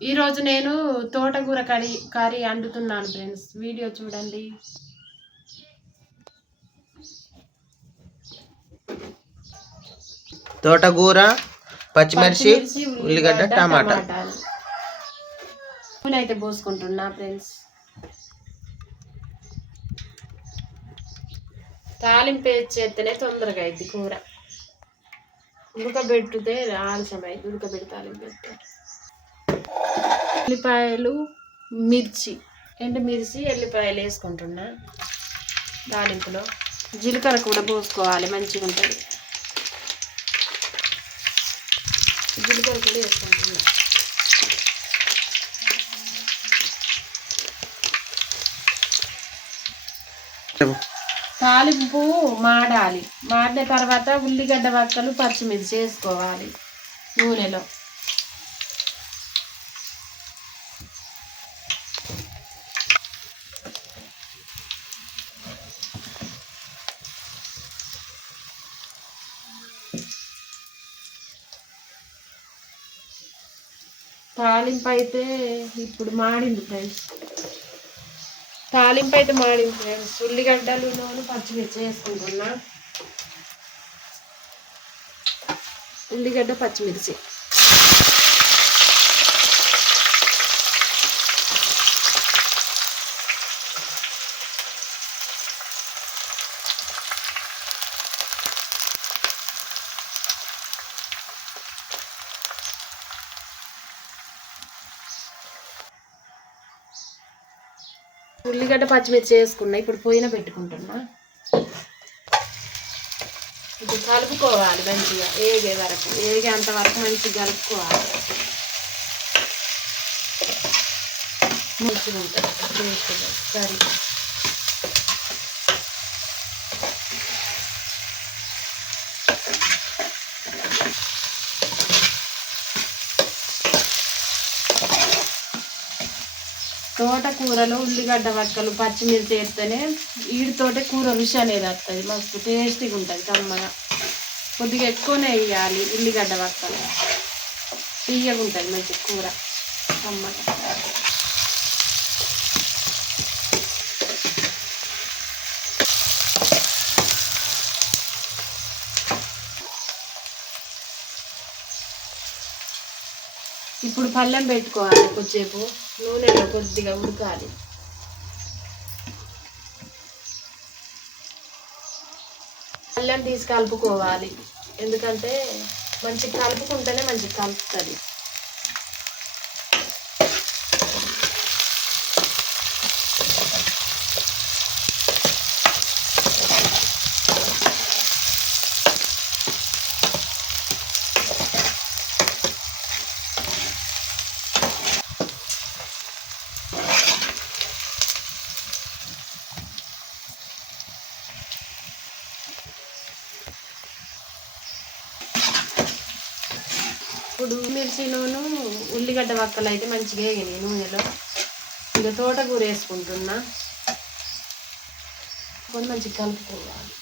ఈరోజు నేను తోటకూర కర్రీ వండుతున్నాను ఫ్రెండ్స్, వీడియో చూడండి. తోటకూర, పచ్చిమిర్చి, ఉల్లిగడ్డ, టమాటా. నూనె అయితే పోసుకుంటున్నా ఫ్రెండ్స్. తాలింపు చేస్తేనే తొందరగా అయింది కూర. ఉడకబెట్టితే ఆలస్యం అయింది. ఉడకబెట్టి తాలింపు పెడితే ఉల్లిపాయలు, మిర్చి, ఎండుమిర్చి, ఎల్లిపాయలు వేసుకుంటున్నా తాలింపులో. జీలకర్ర కూడా పోసుకోవాలి, మంచిగా ఉంటుంది. జీలకర్ర కూడా వేసుకుంటున్నా. తాలింపు మాడాలి. మాడిన తర్వాత ఉల్లిగడ్డ వక్కలు, పచ్చిమిర్చి వేసుకోవాలి నూనెలో. తాలింపు అయితే ఇప్పుడు మాడింది ఫ్రెండ్స్. ఉల్లిగడ్డలు, నూనె, పచ్చిమిర్చి వేసుకుంటున్నా. ఉల్లిగడ్డ, పచ్చిమిర్చి పచ్చిమిర్చి వేసుకున్నా. ఇప్పుడు పొయ్యిన పెట్టుకుంటున్నా. ఇప్పుడు కలుపుకోవాలి మంచిగా, ఏగేంత వరకు మంచిగా కలుపుకోవాలి. మంచిగా ఉంటుంది కర్రీ. తోటకూరలో ఉల్లిగడ్డ వక్కలు, పచ్చిమిర్చి వేస్తేనే వీటితోటే కూర రుచి అనేది వస్తుంది. మస్తు టేస్టీగా ఉంటుంది, కమ్మగా. కొద్దిగా ఎక్కువనే వేయాలి ఉల్లిగడ్డ వక్కలు, తీయగా ఉంటుంది మంచి కూర కమ్మగా. ఇప్పుడు పళ్ళెం పెట్టుకోవాలి. కొద్దిసేపు నూనెలో కొద్దిగా ఉడకాలి. పళ్ళెం తీసి కలుపుకోవాలి, ఎందుకంటే మంచిగా కలుపుకుంటేనే మంచిగా కలుపుతుంది. ఇప్పుడు మిర్చి, నూనె, ఉల్లిగడ్డ వక్కలు అయితే మంచిగా వేగినాయి నూనెలో. ఇంకా తోటకూర వేసుకుంటున్నా. కొన్ని మంచిగా కలుపుకోవాలి.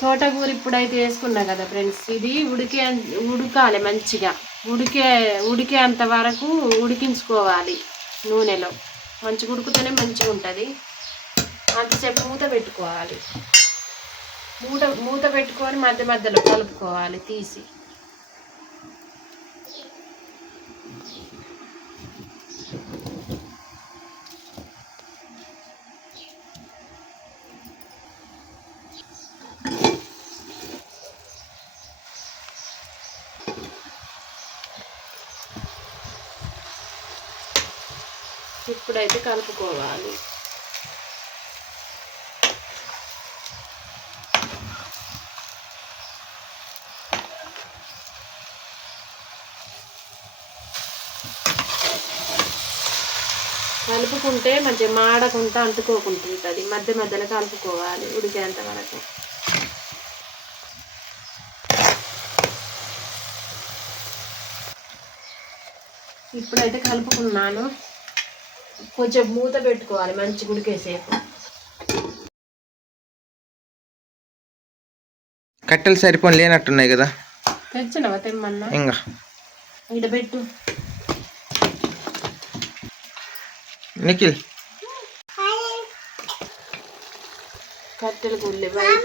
తోటకూర ఇప్పుడైతే వేసుకున్నా కదా ఫ్రెండ్స్, ఇది ఉడకాలి మంచిగా. ఉడికేంత వరకు ఉడికించుకోవాలి నూనెలో. మంచిగా ఉడికితేనే మంచిగా ఉంటుంది. అంతసేపు మూత పెట్టుకోవాలి. మూత పెట్టుకొని మధ్య మధ్యలో కలుపుకోవాలి తీసి. ఇప్పుడైతే కలుపుకోవాలి. కలుపుకుంటే మంచిగా మాడకుండా అంటుకోకుంటుంటుంది. మధ్య మధ్యలో కలుపుకోవాలి ఉడికేంత వరకు. ఇప్పుడైతే కలుపుకున్నాను. కొంచెం మూత పెట్టుకోవాలి మంచి ఉడికేసేపు. కట్టెలు సరిపోని లేనట్టున్నాయి కదా. తెచ్చినవా తెమ్మన్నా? ఇంకా ఇక్కడ పెట్టు నిఖిల్. కట్టెలు గుళ్ళి బయట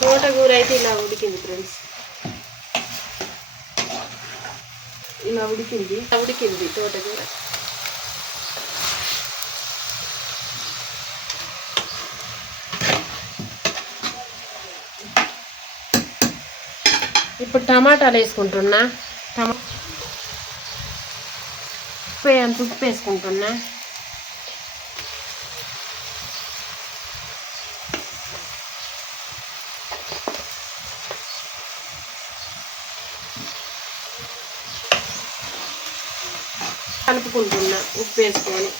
తోటకూర అయితే ఇలా ఉడికింది ఫ్రెండ్స్. ఇలా ఉడికింది తోటకూర. ఇప్పుడు టమాటాలు వేసుకుంటున్నా. ఉప్పు వేసుకుంటున్నా. కలుపుకుంటున్నా ఉప్పు వేసుకొని.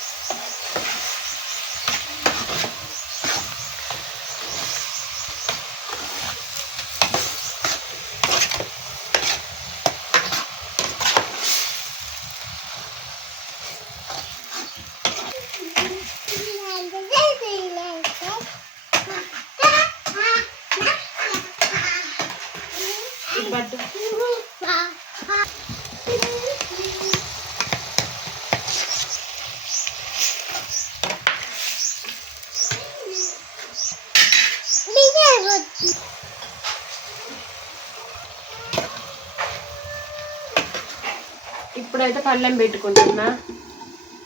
ఇప్పుడైతే పళ్ళెం పెట్టుకుంటున్నా.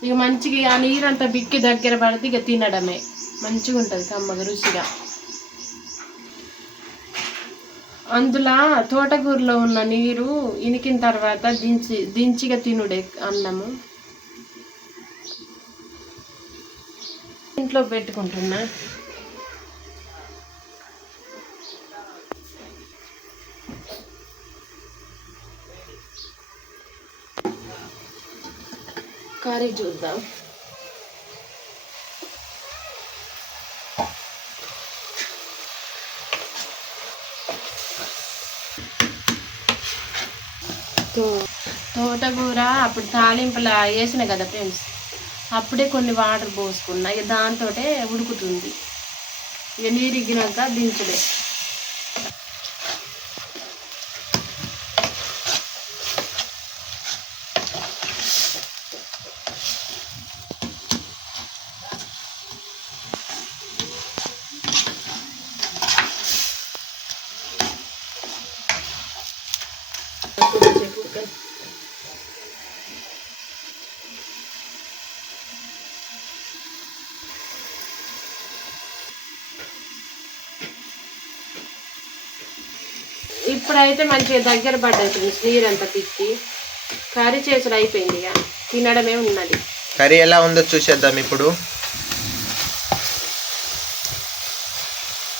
ఇక మంచిగా ఆ నీరంతా బిక్కి దగ్గర పడితే ఇక తినడమే మంచిగా ఉంటుంది కమ్మగా రుచిగా. అందులో తోటకూరలో ఉన్న నీరు ఇనికిన తర్వాత దించిగా తినుడే అన్నము. ఇంట్లో పెట్టుకుంటున్నా. కర్రీ చూద్దాం. తోటకూర అప్పుడు తాలింపులా వేసిన కదా ఫ్రెండ్స్, అప్పుడే కొన్ని వాటర్ పోసుకున్నా. ఇక దాంతో ఉడుకుతుంది. ఇక నీరు ఇగ్గినాక దించుడే. ఇప్పుడైతే మంచిగా దగ్గర పడ్డది ఫ్రెండ్స్. నీరంతా పిచ్చి కర్రీ చేసుడు అయిపోయింది. ఇక తినడమే ఉన్నది. కర్రీ ఎలా ఉందో చూసేద్దాం. ఇప్పుడు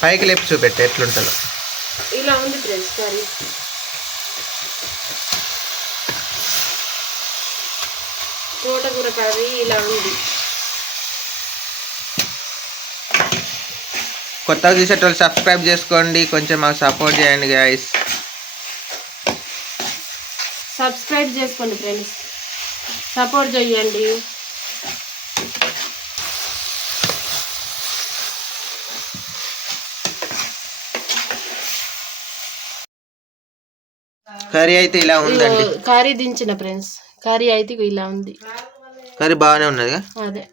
పైకి లేపి చూపెట్టే ఎట్లుంటుందో. ఇలా ఉంది ఫ్రెండ్స్ కర్రీ. తోటకూర కర్రీ ఇలా ఉంది. కొత్తగా చూసేటోళ్ళు సబ్స్క్రైబ్ చేసుకోండి, కొంచెం మాకు సపోర్ట్ చేయండి గైస్. సబ్స్క్రైబ్ చేసుకోండి ఫ్రెండ్స్, సపోర్ట్ చేయండి. కర్రీ అయితే ఇలా ఉందండి. Curry దించిన friends. కర్రీ అయితే ఇలా ఉంది. కర్రీ బాగానే ఉన్నది. అదే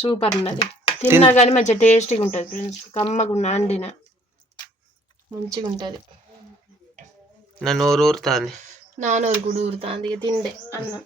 సూపర్ ఉన్నది. తిన్నా కానీ మంచిగా టేస్టీగా ఉంటుంది ఫ్రెండ్స్. కమ్మగా ఉన్న అండిన మంచిగా ఉంటుంది. నా నోరు ఊరుతుంది. నా నోరు కూడా ఊరుతుంది. ఇక తిండే అన్నం.